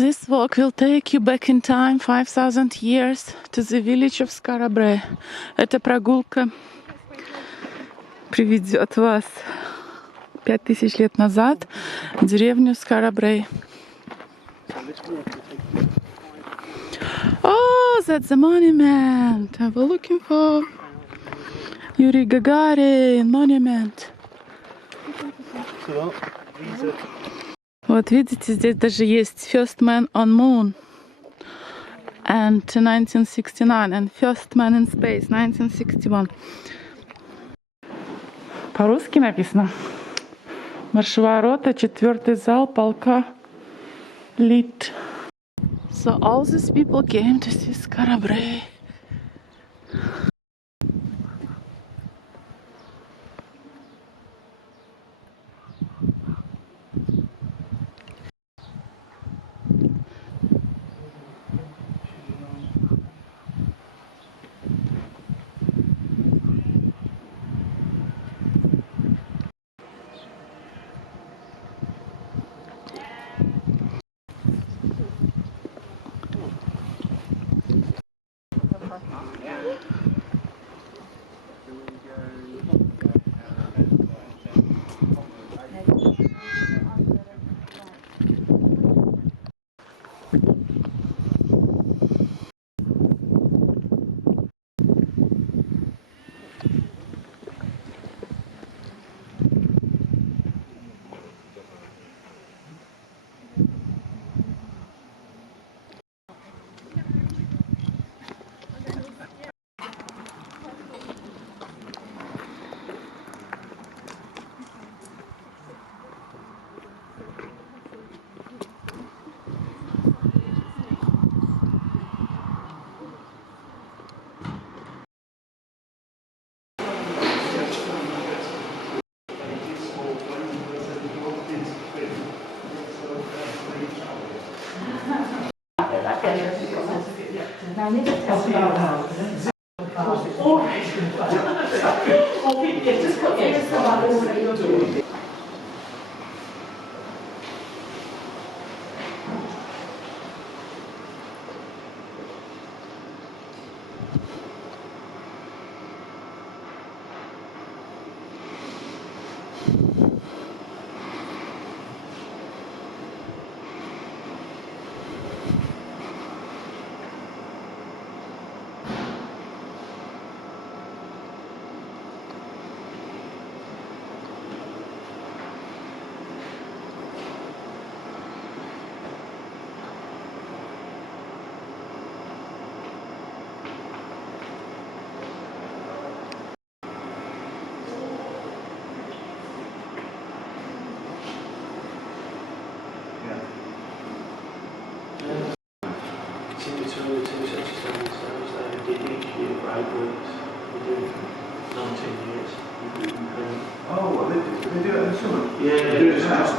This walk will take you back in time 5000 years to the village of Skara Brae. Эта прогулка приведет вас 5000 лет назад в деревню Скара Брае. Oh, that's the monument I was looking for. Yuri Gagarin monument. Вот видите, здесь даже есть First Man on Moon and 1969 and First Man in Space 1961. По-русски написано. Маршевая рота, 4-й зал полка Лит. So all these people came to see Skara Brae.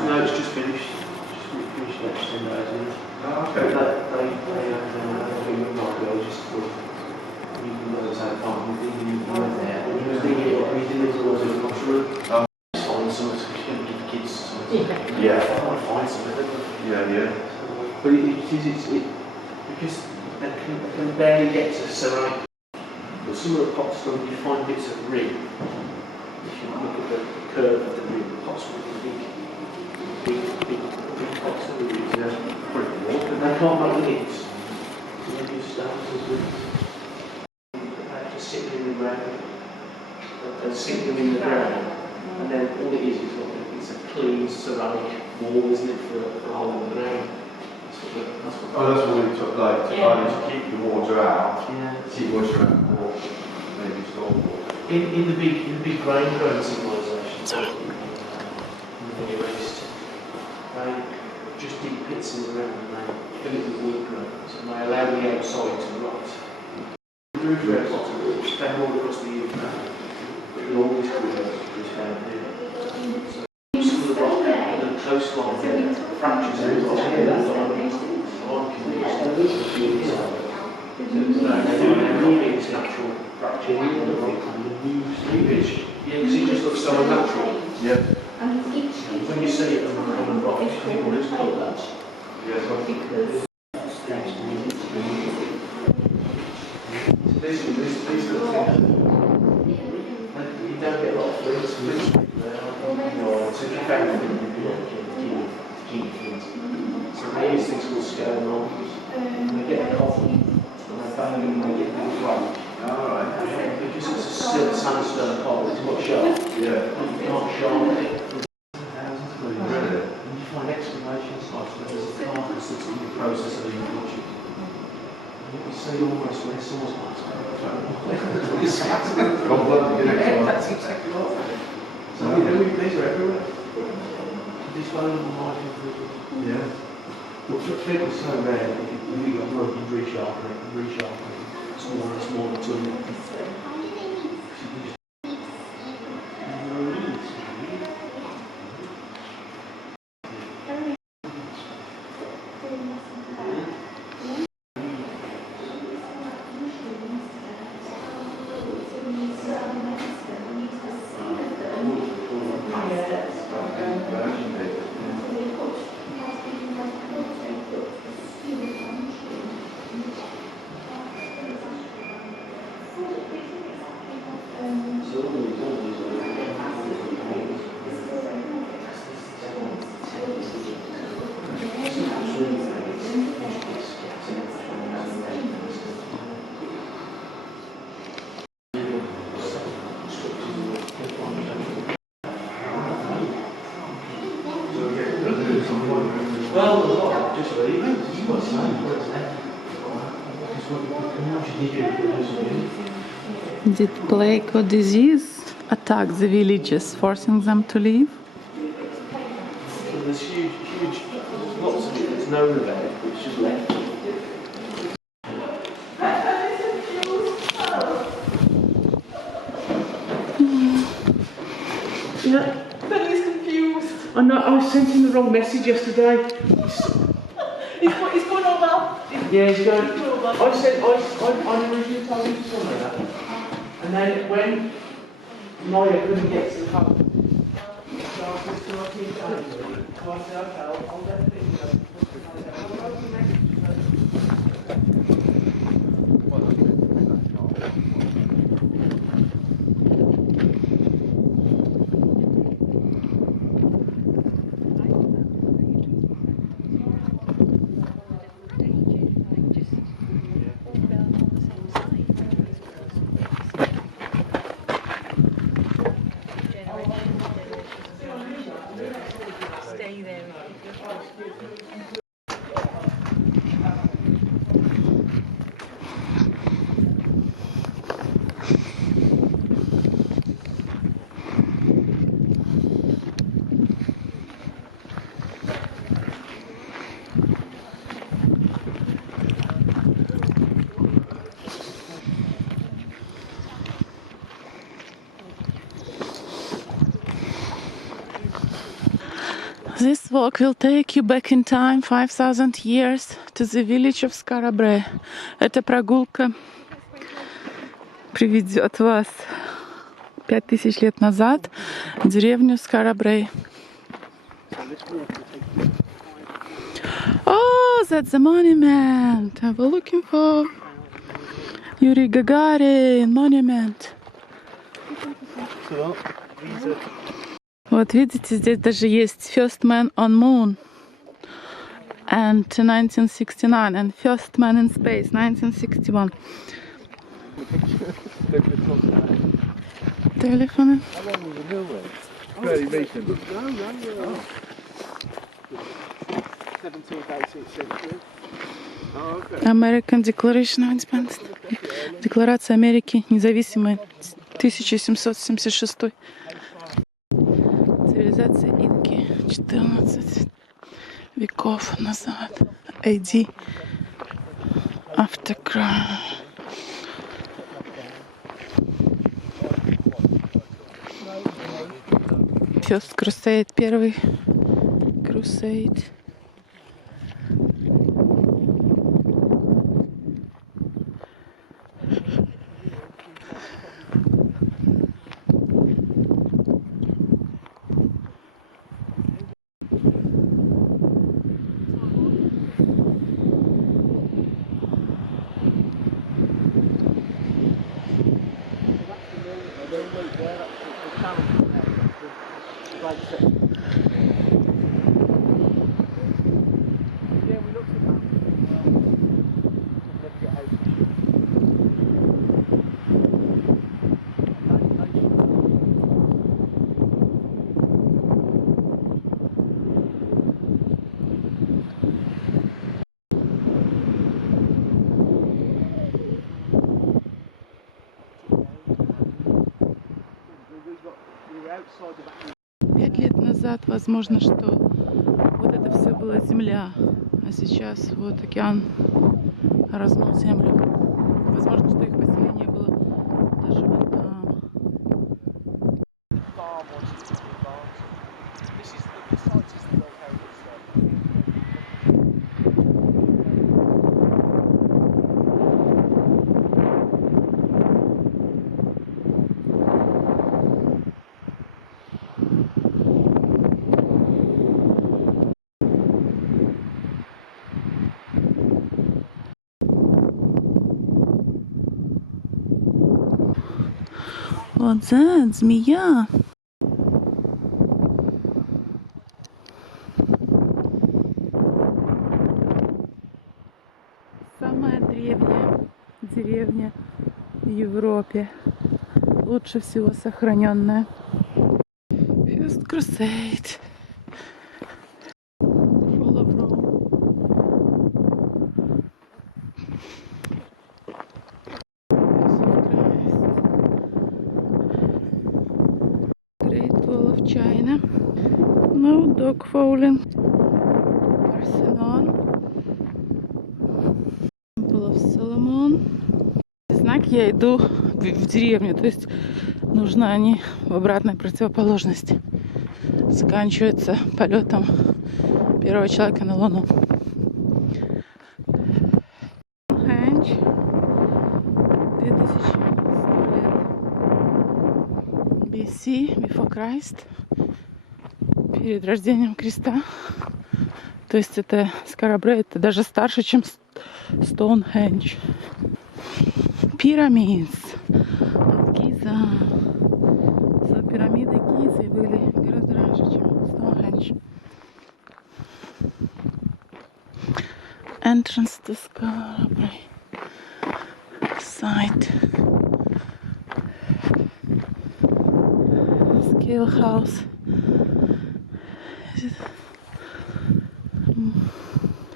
No, it's just finished. Just finished next 10 days. Oh, okay. They just thought you can go to that part and you went there. And he was thinking it, he did it towards the mushroom. Find something to give the kids something. Yeah. I want to find something. Yeah. But it because they can barely get to ceramic. But some of the pots, when you find bits of ring, if you look at the curve of the ring, the pots will be big pots of the ring. And they can't make the hits. So they use stones as rings. They have to sit them in the ground. They sink them in the ground. And then all it is it's a clean ceramic wall, isn't it, for a hole in the ground. That's what we took, like, to keep the water out, keep moisture out, or maybe store water. In the big grain-growing civilizations, in the Middle East, they just dig pits in the ground and they fill it with wheat grains and they allow the outside to rot. They have all across the UK, but all this grain is found here. So some of the rock, the coastline, fractures in the rock, it's natural fracture in the rock and the new cleavage. Yeah, because it just looks so unnatural. Yeah. When you see it on the rock, people just call that. You don't get a lot of flints there. So if you found them, so they use things called Scale, and they get coffee, and they bang them, and they get things right. Alright. Because it's a silk sandstone coal, it's much sharp. Yeah. You can't sharpen it. Really? And you find excavation sites where there's a carcass that's in the process of infusion. You see almost where someone's got to that's exactly right. So these are everywhere. Disposable margin. Yeah. But people are so rare, if you've got broken resharpening, smaller and smaller tool. Did plague or disease attack the villages, forcing them to leave? So there's huge, lots of it that's known about it, which is left. Yeah. But he's confused. I know, I was sending the wrong message yesterday. He's going all well. Yeah, he's going. I originally told him to tell me that. And then when Maya couldn't get to the hub, so I said to my team, so I said, okay, I'll let the thing go. This walk will take you back in time 5,000 years to the village of Skara Brae. Эта прогулка приведет вас 5000 лет назад в деревню Скара Брае. Oh, that's the monument I was looking for. Yuri Gagarin monument. Вот видите, здесь даже есть First Man on Moon and 1969 and First Man in Space 1961. Telephone. How long was the new one? Very recent. Oh. 17th, 18th century. Oh, okay. American Declaration of Independence. Декларация Америки независимой 1776. Цивилизация инки 14 веков назад. AD. After First Crusade, Первый Crusade. makes it. Yeah, we looked at that. Look at how. We were outside the back. 5 лет назад, возможно, что вот это все была земля, а сейчас вот океан размыл землю. Возможно, что их поселение было даже вот там. Farm was the barns. This is the site is the World Heritage Site. Вот это змея. Самая древняя деревня в Европе. Лучше всего сохраненная. First Crusade. Fall of Rome. Great Wall of China. No dog fouling. Parthenon. Temple of Solomon. Знак, я иду в деревню, то есть нужно они в обратной противоположности. Заканчивается полетом первого человека на Луну. Хэнч. 2100 лет. BC, before Christ. Перед рождением Христа. То есть это Скара Брае, это даже старше, чем Стоунхендж. Пирамиды. Гиза. Пирамиды Гизы были гораздо раньше, чем Стоунхендж. Entrance to Skara Brae. Site. Skaill house.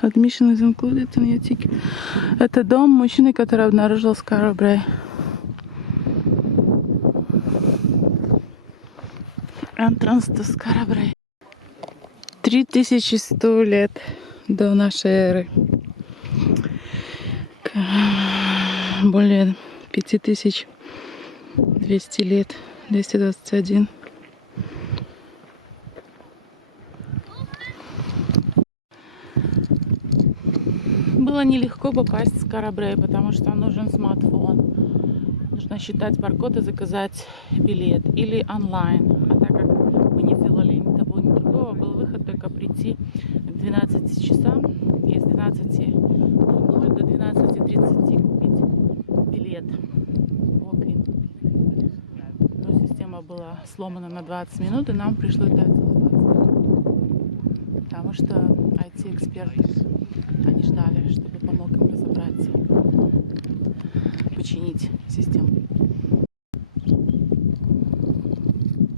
Admission is included in your ticket. Это дом мужчины, который обнаружил Скара Брае. Entrance to Skara Brae. 3100 лет до нашей эры. Более 5200 лет. 221. Было нелегко попасть в Скара Брае, потому что нужен смартфон. Нужно считать баркод и заказать билет. Или онлайн. А так как мы не сделали ни того, ни другого, был выход только прийти к 12 часам и с 12:00 до 12:30 купить билет. Оркни. Но система была сломана на 20 минут, и нам пришлось дать 20 минут. Потому что IT-эксперты, они ждали, чтобы помог им разобраться, починить систему.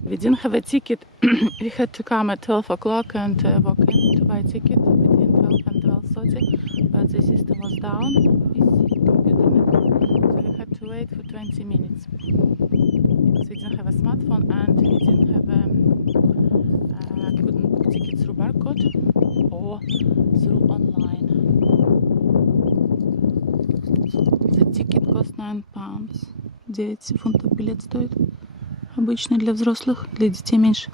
We didn't have a ticket. We had to come at 12 o'clock and walk in to buy a ticket between 12 and 12:30, but the system was down with the computer network, so we had to wait for 20 minutes because we didn't have a smartphone and we didn't have couldn't book tickets through barcode or through online. The ticket cost £9. 9 фунтов билет стоит. Обычный для взрослых, для детей меньше.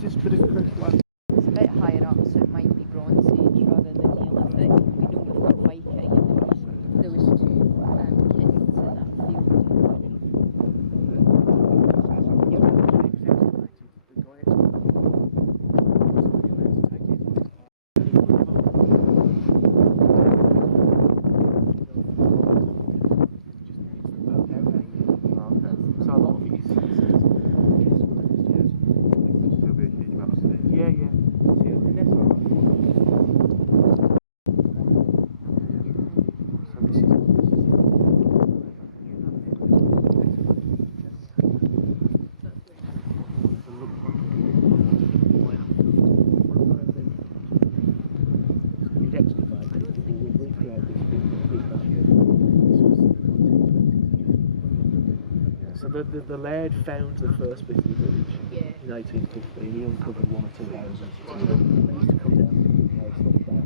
Just a bit of quick one. It's a bit higher up, so it might be Bronze Age rather than Neolithic. The laird found the first bit of the village in 1815. He uncovered one or two houses. He used to come down from the house like that.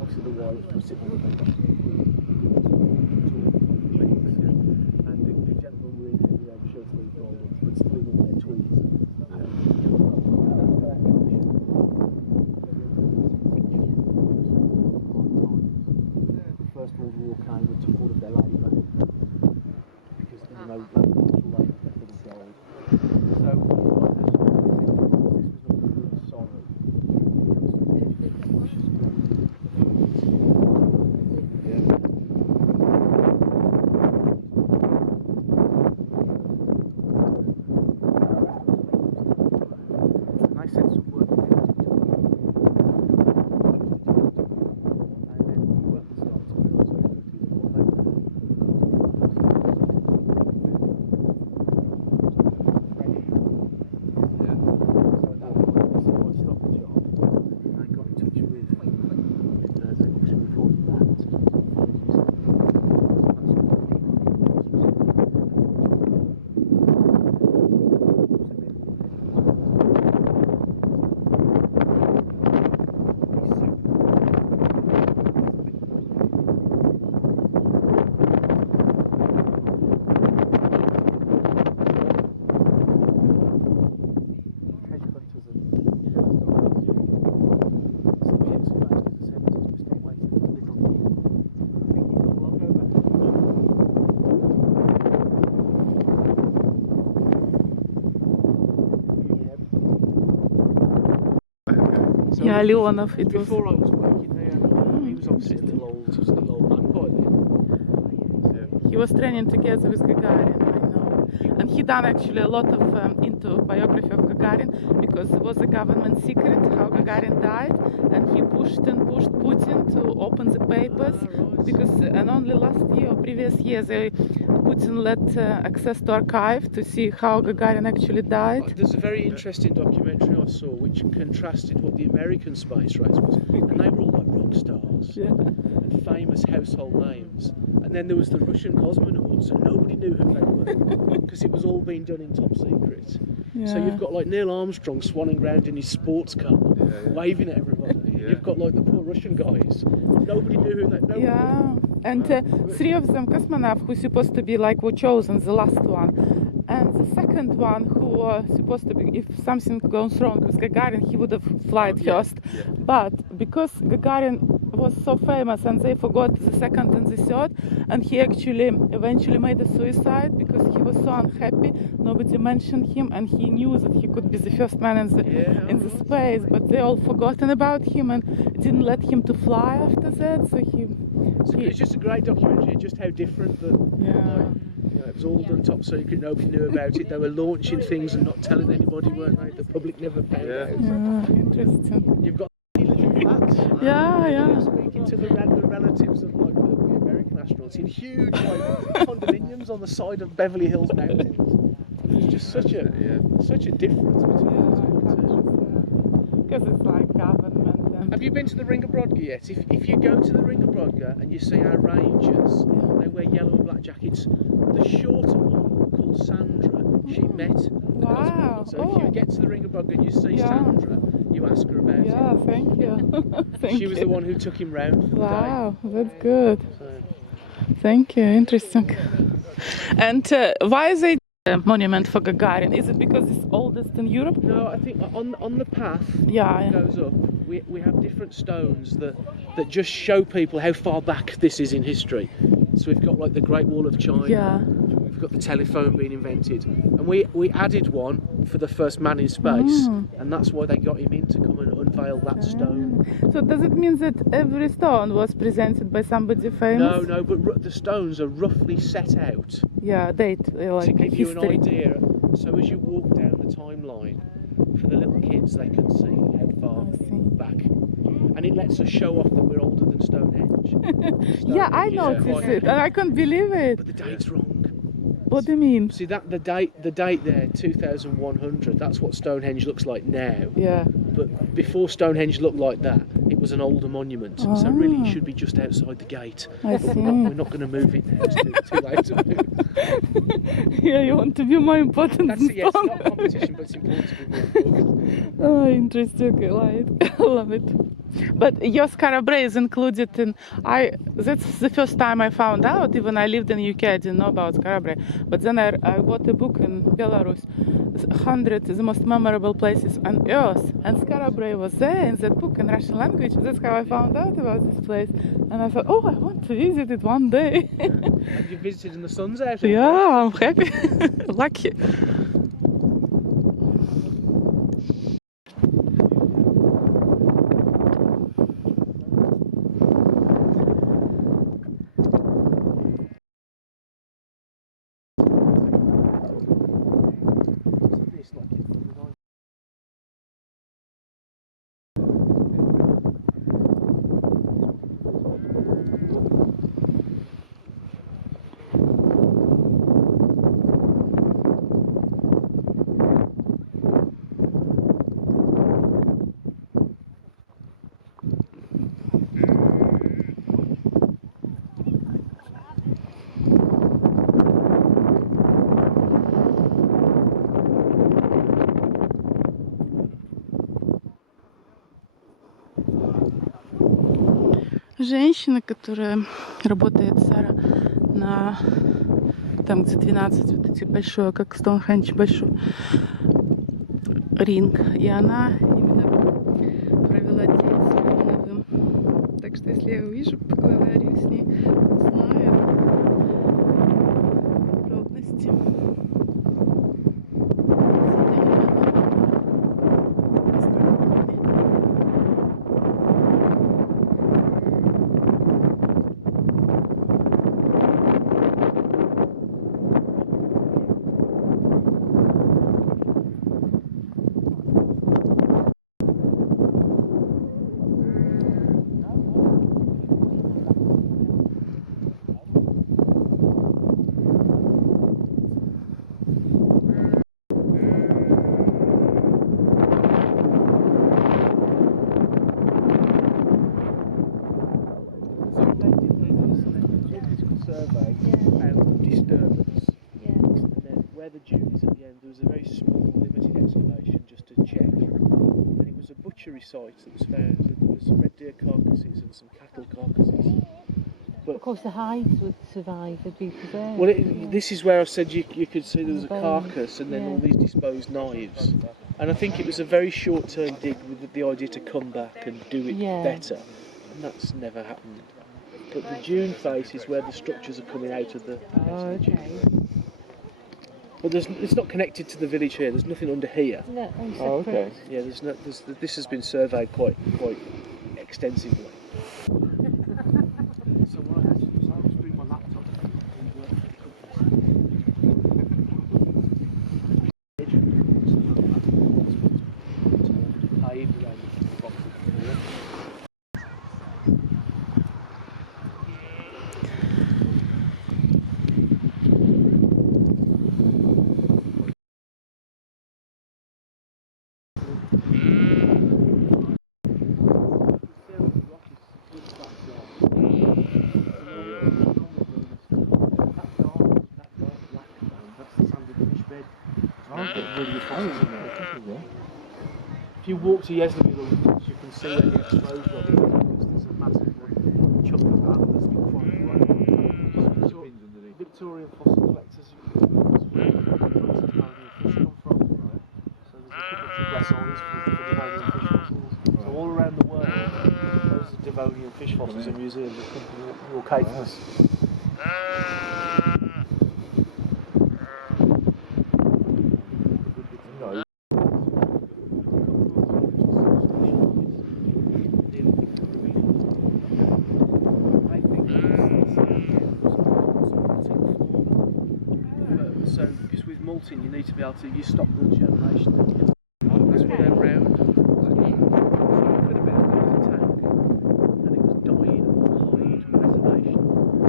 Obviously the wives were sitting on the bench. And the gentlemen were in their shirt sleeves and all that, but still in their tweeds. First World War came and took all of their labour because there were no local labour left for the gold. So this was not really sorrow. And I said some work. Yeah, Leonov. It was. Before I was working there, he was obviously a little old man boy then. He was training together with Gagarin, I know. And he done actually a lot of into biography of Gagarin because it was a government secret how Gagarin died, and he pushed Putin to open the papers because and only last year or previous year Putin let access to archive to see how Gagarin actually died. There's a very interesting documentary I saw which contrasted what the American space race was, and they were all like rock stars and famous household names. And then there was the Russian cosmonauts, and nobody knew who they were because it was all being done in top secret. So you've got like Neil Armstrong swanning around in his sports car, waving at everybody. You've got like the poor Russian guys. Nobody knew who they were. And three of them cosmonauts who supposed to be like were chosen, the last one. And the second one who was supposed to be, if something goes wrong with Gagarin, he would have flied first. But because Gagarin was so famous and they forgot the second and the third, and he actually eventually made a suicide because he was so unhappy. Nobody mentioned him, and he knew that he could be the first man in the space, but they all forgotten about him and didn't let him to fly after that. So it's just a great documentary, just how different the it was all done top secret, nobody knew about it. They were launching things and not telling anybody, weren't they? The public never found out. Interesting. You've got little flats. Speaking to the relatives of like the American astronauts in huge like condominiums on the side of Beverly Hills Mountains. It's just such a difference between the two. Because it's like government. Have you been to the Ring of Brodgar yet? If you go to the Ring of Brodgar and you see our rangers, they wear yellow and black jackets. The shorter one called Sandra, she met the cosmonaut. So if you get to the Ring of Brodgar and you see Sandra, you ask her about it. Thank you. She was the one who took him round for the day. Wow, that's good. Thank you, interesting. And why is it a monument for Gagarin? Is it because it's oldest in Europe? No, I think on the path that goes up, we have different stones that just show people how far back this is in history. So we've got like the Great Wall of China, we've got the telephone being invented, and we added one for the first man in space, and that's why they got him in to come and unveil that stone. So does it mean that every stone was presented by somebody famous? No, but the stones are roughly set out. Date, like to give history. you an idea. So as you walk down the timeline, for the little kids, they can see how far back. And it lets us show off that we're older than Stonehenge. I noticed it, and I can't believe it. But the date's wrong. What do you mean? See that the date there, 2100. That's what Stonehenge looks like now. Yeah. But before Stonehenge looked like that, it was an older monument, so really it should be just outside the gate. I see. We're not going to move it now, it's too late to move. Yeah, you want to be more important That's than it, yes, Spawn. not a competition, but it's important to be more important. Oh, interesting. I like it. I love it. But your Skara Brae is included in. That's the first time I found out. Even I lived in UK, I didn't know about Skara Brae. But then I bought a book in Belarus, 100 the most memorable places on Earth, and Skara Brae was there in that book in Russian language. That's how I found out about this place, and I thought, oh, I want to visit it one day. And you visited and the sun's out? Yeah, I'm happy. Lucky. Женщина, которая работает, Сара, на там, где 12 вот эти большое, как Стоунхендж, большой ринг. И она именно провела день с Леоновым. Так что если я увижу, поговорю с ней, узнаю подробности. Site that was found, and there was red deer carcasses and some cattle carcasses. But of course, the hides would survive, they'd be preserved. Well, this is where I said you could see there was a carcass and then all these disposed knives. And I think it was a very short-term dig with the idea to come back and do it better, and that's never happened. But the dune face is where the structures are coming out of the. But it's not connected to the village here. There's nothing under here. No, oh, okay. Yeah, this has been surveyed quite extensively. So what I had to do is I just bring my laptop and work If you walk to Yesley, you can see where the explosion of it is, because there's a massive chunk of that that's been quite away. Victorian fossil collectors where the fish come from. So there's a couple of Devonian fish fossils. So all around the world, those are Devonian fish fossils in museums that come from your caves. So, because with molting, you need to be able to use stop blood generation. That's why they're round. So it could have been a tank, and it was dying of hide preservation.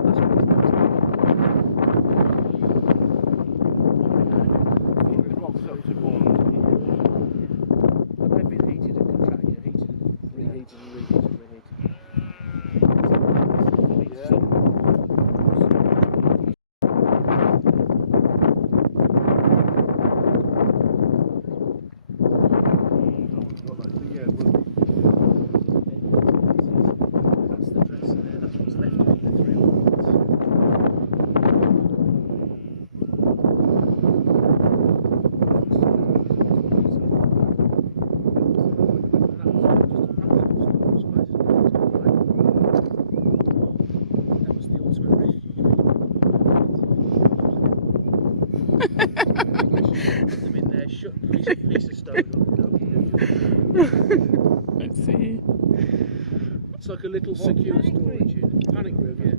That's what it's meant to be. The rocks up to boil. But they've been heated and contracted, heated and reheated and reheated. them in there, shut piece of stone up. Let's see. It's like a little secure storage unit. Panic room, yeah.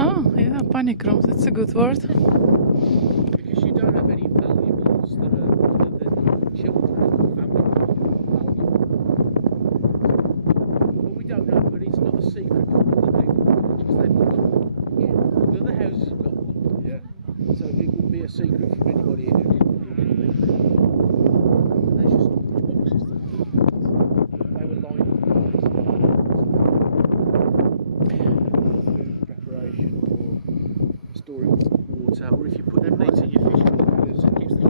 Oh, yeah, panic room. That's a good word. Because you don't have any valuables that are other than children or family valuable. But we don't know, but it's not a secret from other people because they've got one. Yeah. The other houses have got one. Yeah. So it would be a secret from anybody who didn't live there. There's just storage boxes that they were lined with food preparation or storing water, or if you put the meat in your fish it keeps the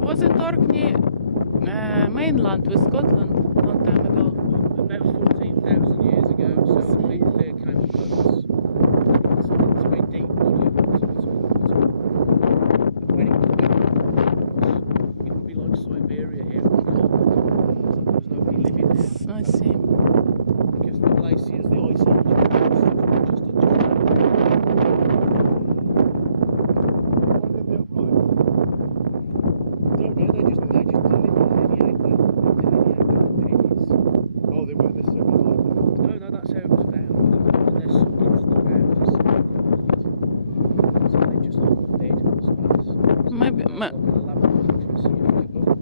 Was it Orkney mainland with Scotland a long time ago? About 14,000 years ago, so the people there came with boats. It's a very deep body of water. When it was it would be like Siberia here. So there was nobody living there. I see. Because the glaciers, the ice age, just don't know, they just delineate where the bed is. Oh, they weren't necessarily like that. No, that's how it was found. And they're sunk into the ground to survive. So they just hold the bed in space. Maybe, Like an elaborate picture, so you flip up.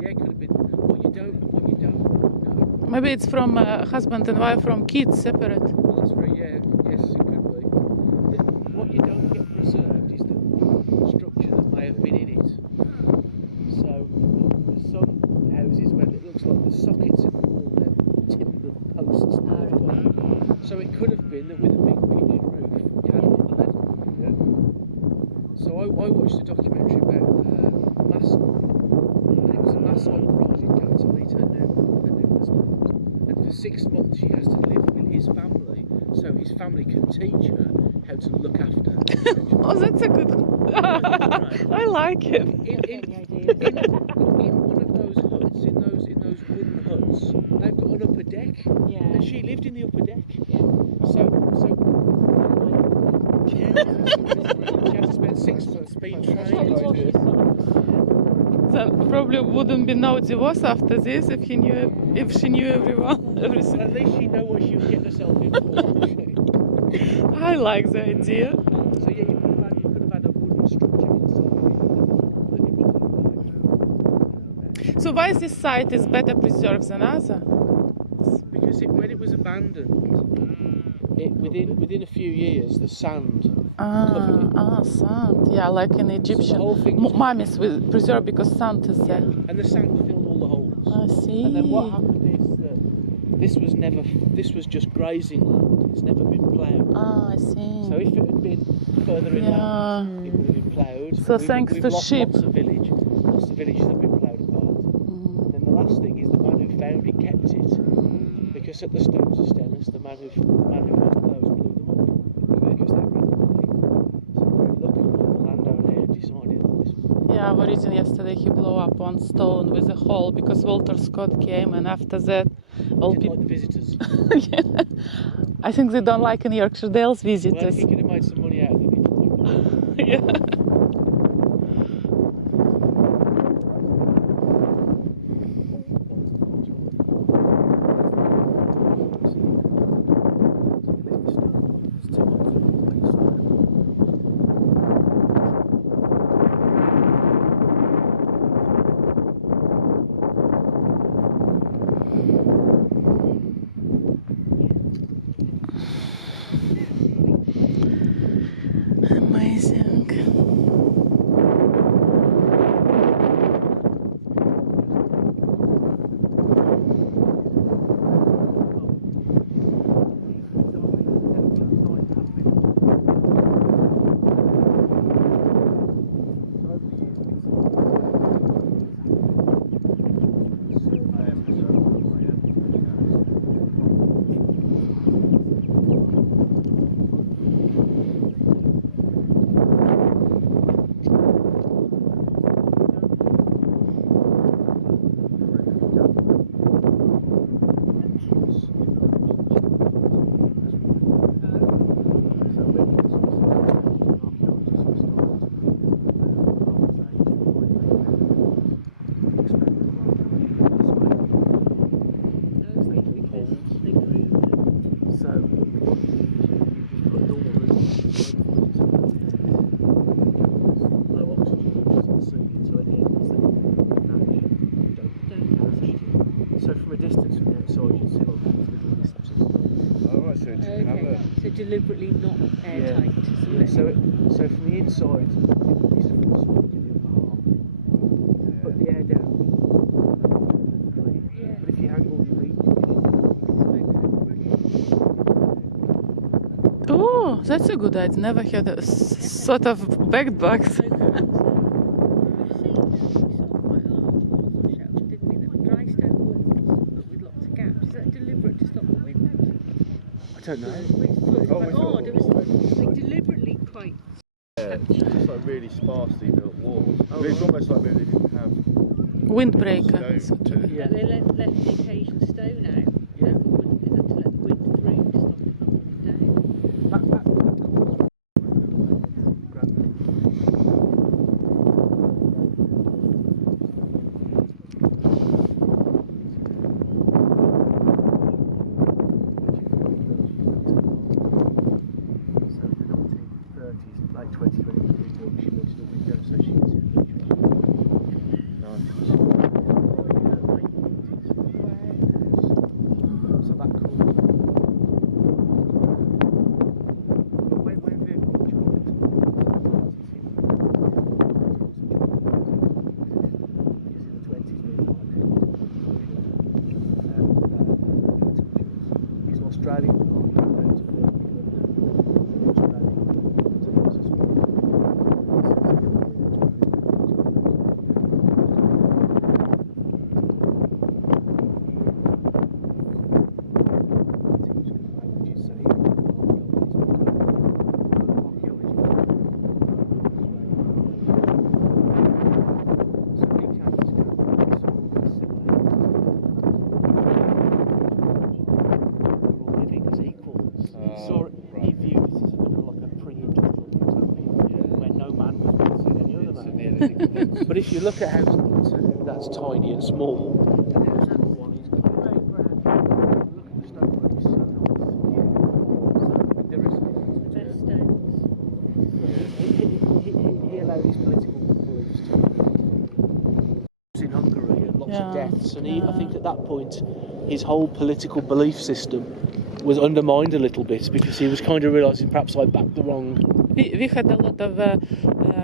Yeah, it could have been. What you don't know. maybe it's from husband and wife from kids separate. Well, that's very, yes, it could be. What you don't get preserved is the structure that may have been in it. So, some houses where it looks like the sockets in the wall, they're timbered posts. So it could have been that with a big pitched roof, you had another level. Yeah. So I watched a documentary about Maasai, and it was a Maasai bride going to meet her new husband. And for 6 months she has to live with his family, so his family can teach her how to look after her. Oh, that's a good. I like it. In one of those huts, in those wooden huts, they've got an upper deck, Yeah. and she lived in the upper deck. Yeah. So she had to spend 6 months being trained. There probably wouldn't be no divorce after this if she knew everything. At least she know what she was getting herself in for. I like the idea. So yeah, you could have had a wooden structure inside. So why this site is better preserved than other? Because when it was abandoned, within a few years, the sand covered it. Sand. Yeah, like in Egyptian whole thing was- mummies will preserve because sand is there. And the sand filled all the holes. I see. And then what happened is that this was just grazing land. It's never been ploughed. I see. So if it had been further inland, it would have been ploughed. So thanks we've to lost sheep. Lots of villages have been ploughed apart. And then the last thing is the man who found it kept it. Because at the Stones of Stennis, the man who found those blew them up. Because they were in the way. So very lucky that the landowner here decided that this was... Yeah, I was reading yesterday he blew up one stone with a hole because Walter Scott came, and after that all Didn't people like the visitors. Yeah. I think they don't like in Yorkshire Dales Well, if visitors. he could have made some money out of them, he'd have. Yeah. Amazing. deliberately not airtight. Yeah. So from the inside, it would be sort of smoked in the upper half. Put the air down. Yeah. But if you hang all your meat, Oh, that's a good idea. Never had a sort of backbox. I don't know. It was like deliberately quite. Yeah, it's just like really sparsely built walls. It's almost like maybe they didn't have Windbreaker. stone to Yeah, they left the occasional stone out. Yeah. To let the wind through to stop it knocking down. Like 20 minutes, she went to the window so she could see the beach. So that cool. But when vehicle he's an Australian. But if you look at House that's tiny and small, and House number 1 is very grand. Look at the stonework, it's so nice. There is a difference. He allowed his political beliefs to. In Hungary and lots of deaths, and I think at that point his whole political belief system was undermined a little bit because he was kind of realising perhaps I backed the wrong. We had a lot of,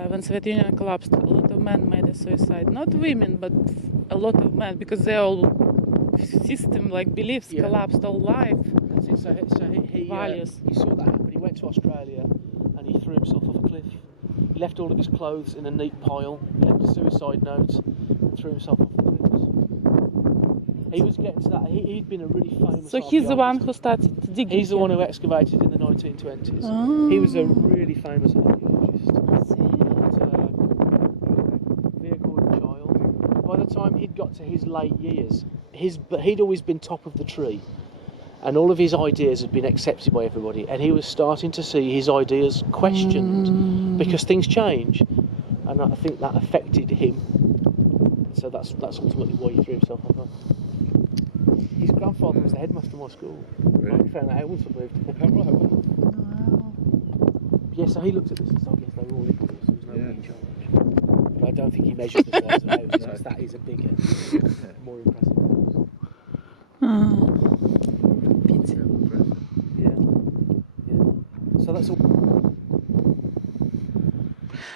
when Soviet Union collapsed, a lot of men made a suicide. Not women, but a lot of men, because their whole system, like beliefs, collapsed, all life. So he values. He saw that happen. He went to Australia and he threw himself off a cliff. He left all of his clothes in a neat pile. He left a suicide note and threw himself off the cliff. He was getting to that. He'd been a really famous. So he's the one who started digging. He's the one who excavated in the 1920s. Oh. He was a really famous archaeologist. Vehicle child. By the time he'd got to his late years, he'd always been top of the tree, and all of his ideas had been accepted by everybody. And he was starting to see his ideas questioned because things change, and I think that affected him. So that's ultimately why he threw himself off. His grandfather was the headmaster of my school. Really? I found that out once I moved. Wow. Yeah, so he looked at this and said, I guess they were all equal, so there was nobody in charge. But I don't think he measured the size of the houses, because that is a bigger, more impressive house. Pity. Yeah. So that's all.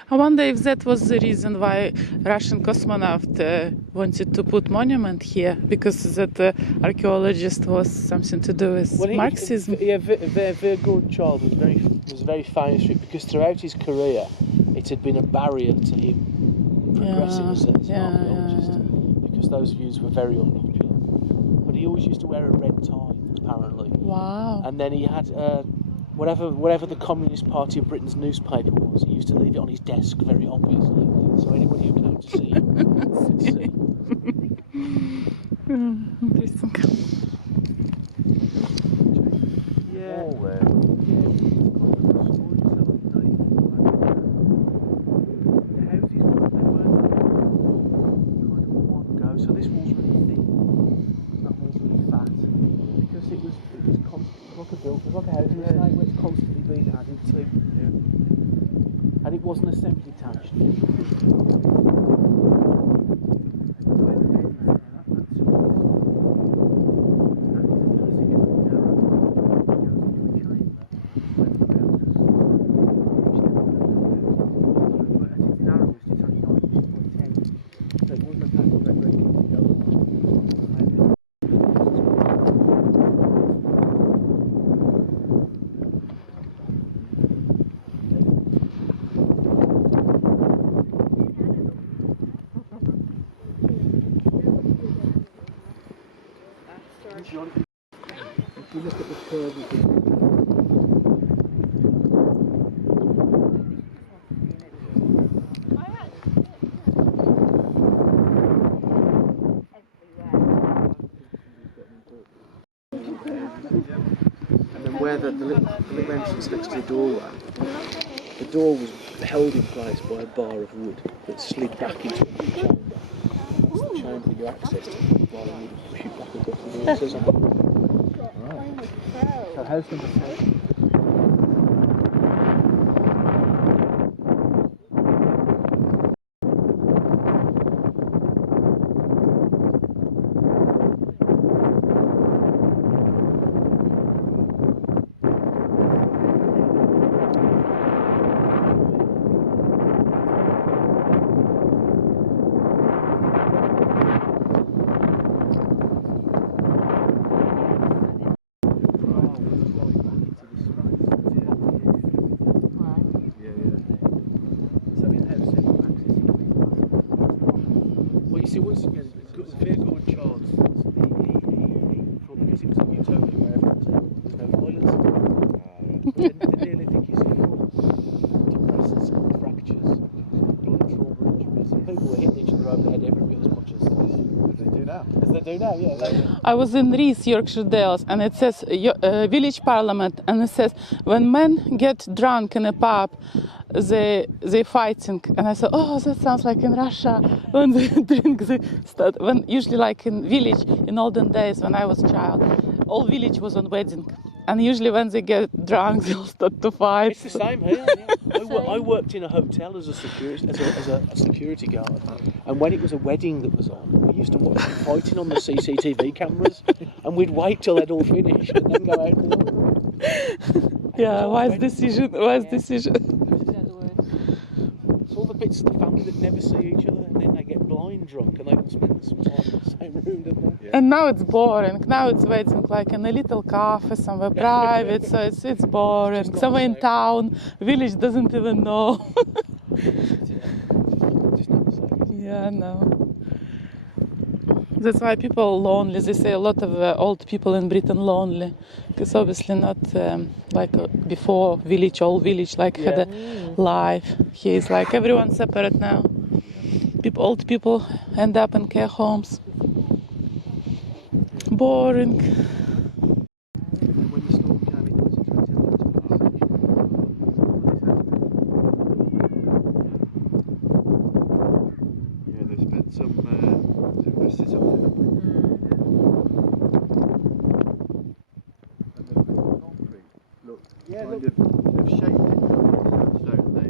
I wonder if that was the reason why Russian cosmonaut wanted to put monument here, because that archaeologist was something to do with Marxism. Child was very famous for it because throughout his career, it had been a barrier to him progressing as an archaeologist because those views were very unpopular. But he always used to wear a red tie, apparently. Wow. And then he had whatever the Communist Party of Britain's newspaper was, he used to leave it on his desk very obviously, so anybody who came to see him could see. Interesting. Yeah. Wall there. So this wall's really thin, that wall's really fat, because it was constantly built, it was like a housing estate where it's constantly being added to, and it wasn't assembly detached. curve of the where the little entrance next to the doorway, the door was held in place by a bar of wood that slid back into the chamber. That's the chamber that you accessed while you push it back across the door. It says on the right. So house number 7. Once again, very good chance. Probably because it was a utopia where there's no violence. The neolithic is depressed skull fractures, blood trauma injuries. People were hitting each other over the head every bit as much as they do now. As they do now, yeah. I was in Rees, Yorkshire Dales, and it says village parliament, and it says when men get drunk in a pub, they fighting, and I thought, oh, that sounds like in Russia when they drink. They start when usually like in village in olden days when I was a child, all village was on wedding, and usually when they get drunk they'll start to fight. It's the same here. Yeah. I worked in a hotel as a security guard, and when it was a wedding that was on, we used to watch them fighting on the CCTV cameras, and we'd wait till they'd all finished and then go out and do it. Yeah, wise decision. Wise decision. All the bits of the family that never see each other, and then they get blind drunk and they all spend some time in the same room, don't they? Yeah. And now it's boring. Now it's wedding like in a little cafe somewhere private, so it's boring. Somewhere in town, village doesn't even know. Yeah, no. That's why people lonely. They say a lot of old people in Britain lonely, because obviously not like before village, old village like had a life. Here is like everyone separate now. Old people end up in care homes. Boring. Yeah, they spent some invested something. Look, Yeah, kind look. of shaped it. Stone, they.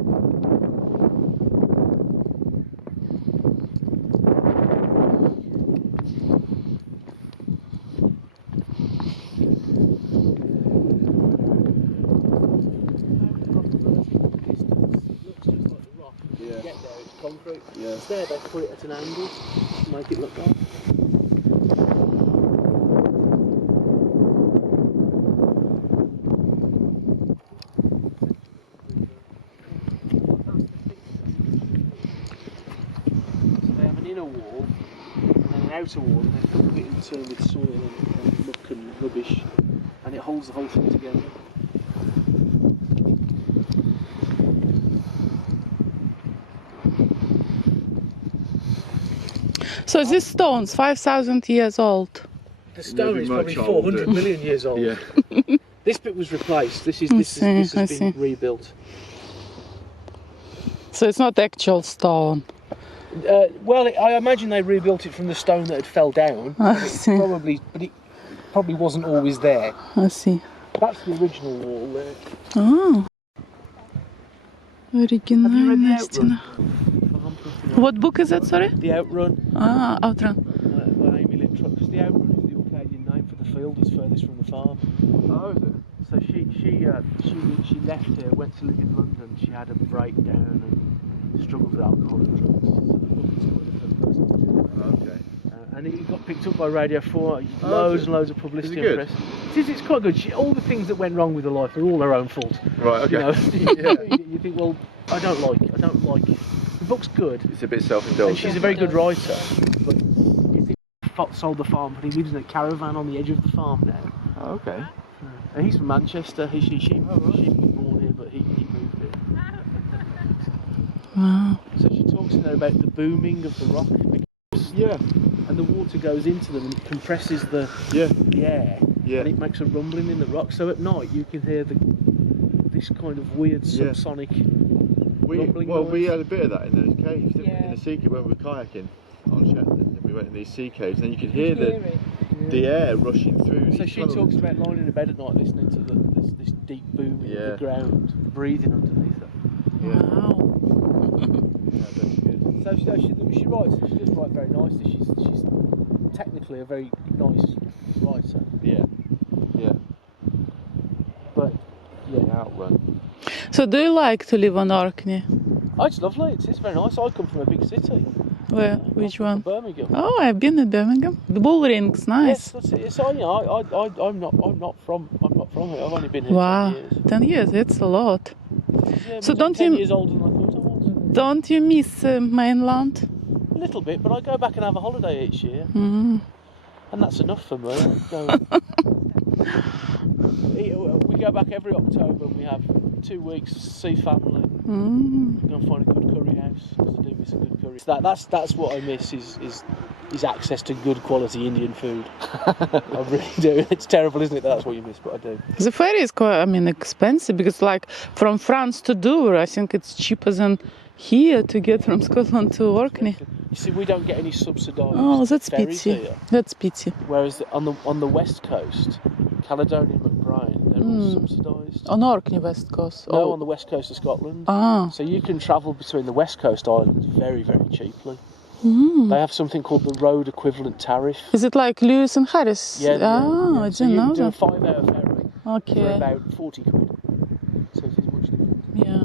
Yeah. Get there, it's concrete. Yeah. It's there, they put it at an angle to make it look like. So they have an inner wall and then an outer wall, and they fill it in turn with soil and muck and rubbish, and it holds the whole thing together. So these stones, 5,000 years old. The stone Maybe is much probably 400 older. million years old. Yeah. This bit was replaced. This has I been see. rebuilt. So it's not actual stone. Well, I imagine they rebuilt it from the stone that had fell down. I see. But it probably wasn't always there. I see. That's the original wall there. Oh. Have you read The Оригинальная Outrun? стена. What book is that, sorry? The Outrun. Ah, Outrun. By Emily Truck. Because the Outrun is the Orcadian name for the field that's furthest from the farm. Oh, is it? So she left here, went to live in London. She had a breakdown and struggled with alcohol and drugs. So the book is quite a personal journey. Okay. And it got picked up by Radio 4, loads and loads of publicity Is it and good? press. It's quite good. All the things that went wrong with her life are all her own fault. Right, okay. You know, you think, well, I don't like it. The book's good, It's a bit and self-indulgent. she's a very good writer, but you think sold the farm, but he lives in a caravan on the edge of the farm now. Oh, okay. He's from Manchester. She was born here, but he moved here. Wow. So she talks in there about the booming of the rock. And the water goes into them and it compresses the air. Yeah. And it makes a rumbling in the rock. So at night you can hear this kind of weird subsonic rumbling noise. We had a bit of that in those caves, didn't we? Yeah. In the sea cave when we were kayaking on Shetland, and we went in these sea caves, and you could hear the air rushing through. So she talks about lying in bed at night listening to this deep booming of the ground, breathing underneath it. Wow. That's good. So she writes. She does write very nicely. She's technically a very nice writer. Yeah. But Outrun. So do you like to live on Orkney? oh, it's lovely. It's very nice. I come from a big city. Where? Which one? Birmingham. Oh, I've been in Birmingham. The bull ring's Yes, nice. that's it. So I'm not from here. I've only been here Wow, 10 years. 10 years, it's a lot. Yeah, So I'm don't 10 you- years older than I thought I was. Don't you miss Mainland? A little bit, but I go back and have a holiday each year, Mm. and that's enough for me. We go back every October and we have 2 weeks, see family, Mm. go and find a good curry house, because I do miss a good curry. That's what I miss is access to good quality Indian food. I really do. It's terrible, isn't it, that that's what you miss, but I do. The ferry is quite, expensive because like from France to Dover, I think it's cheaper than here to get from Scotland to Orkney. You see, we don't get any subsidised Oh, that's ferries pity. here. That's pity. Whereas on the west coast, Caledonia and Brae, they're all subsidised. On Orkney west coast. No, on the west coast of Scotland. Ah. So you can travel between the west coast islands very, very cheaply. Mm. They have something called the road equivalent tariff. Is it like Lewis and Harris? Yeah. I So didn't you know can do a that. 5-hour ferry for Okay. about 40 quid. So it is much different. Yeah.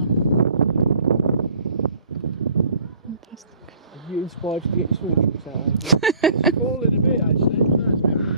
Fantastic. Are you inspired to get your swimming trunks out? It's falling a bit actually. No, it's a bit of a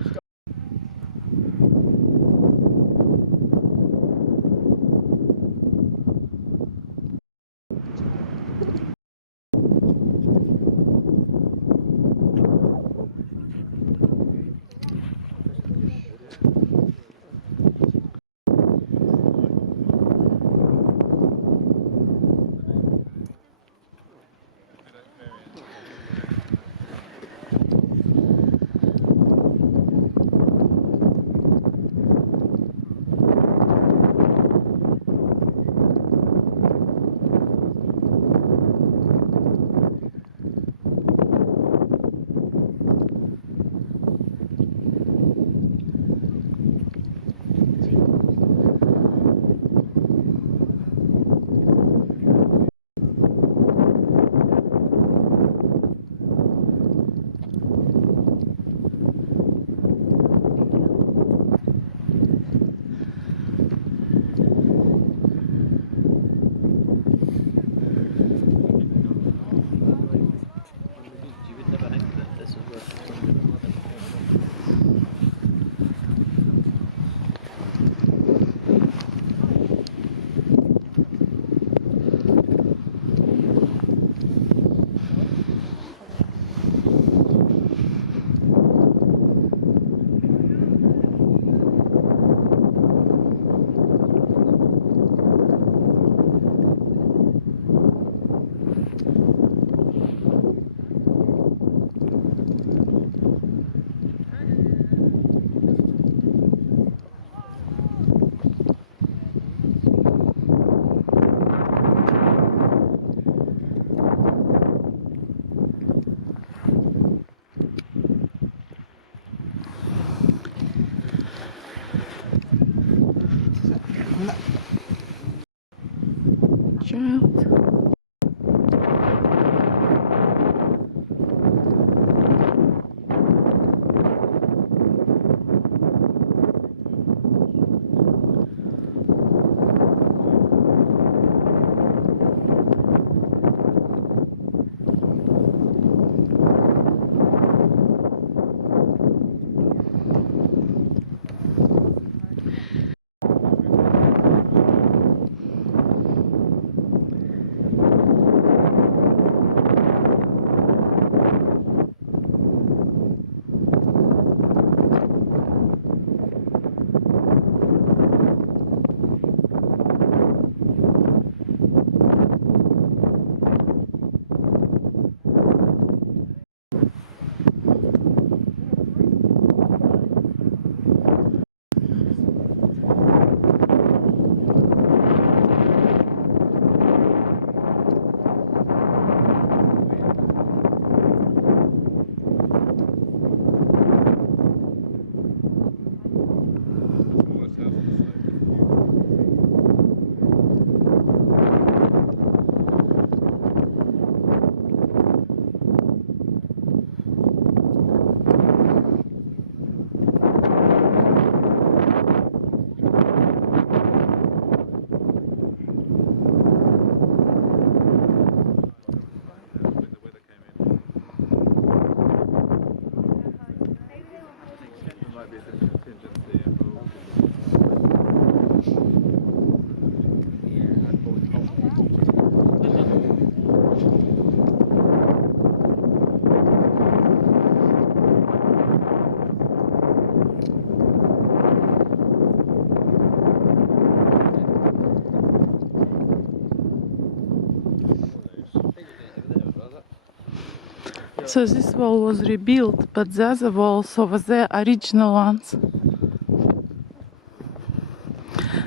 So this wall was rebuilt, but the other walls over there original ones.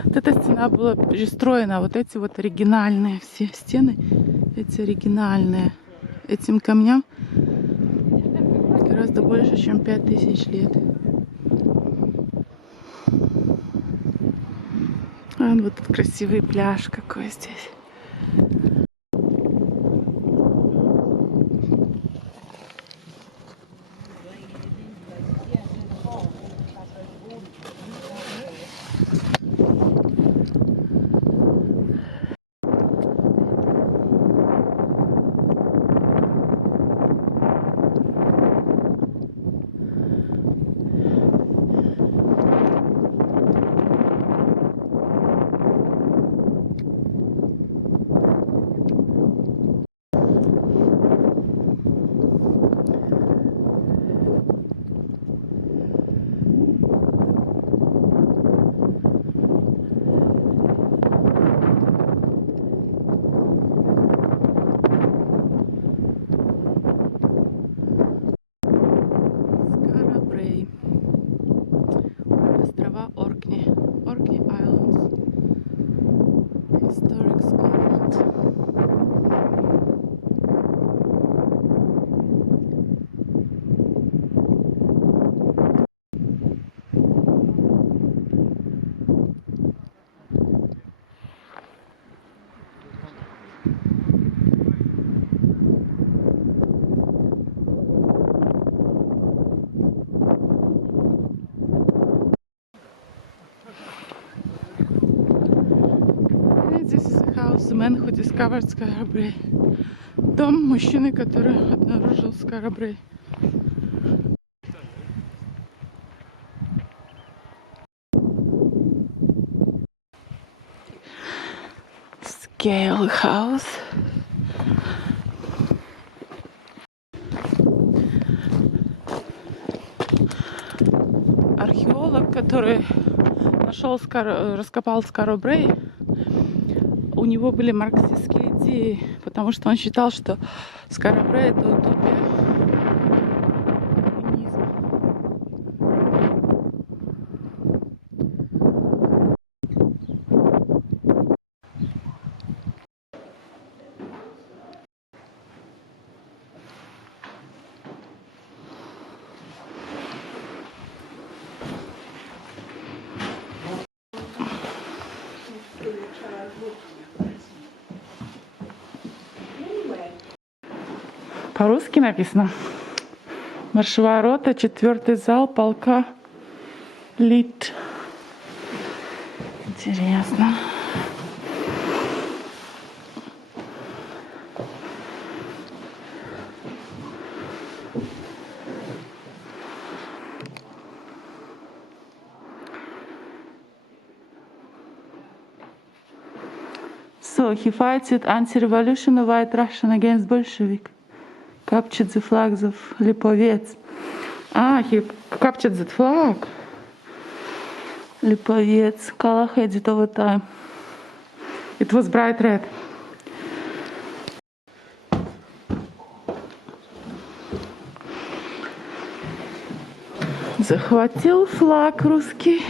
Вот эта стена была перестроена, вот эти вот оригинальные все стены, эти оригинальные. Этим камням гораздо больше, чем 5000 лет. А вот этот красивый пляж какой здесь. Скара Брае. Острова Оркни. Orkney Islands. Historic Scotland. This is the house the man who discovered Skara Brae. Дом мужчины, который обнаружил Скара Брае. Skaill house. Археолог, который раскопал Скару Брае, у него были марксистские идеи, потому что он считал, что Скара Брае — это утопия коммунизма. По-русски написано. Маршевая рота, 4-й зал полка Лит. Интересно. So he fights it anti-revolution white Russian against Bolshevik. Captured the flags of Lipovets. Ah, he captured that flag. Lipovets. Color had it over time. It was bright red. Захватил флаг русский.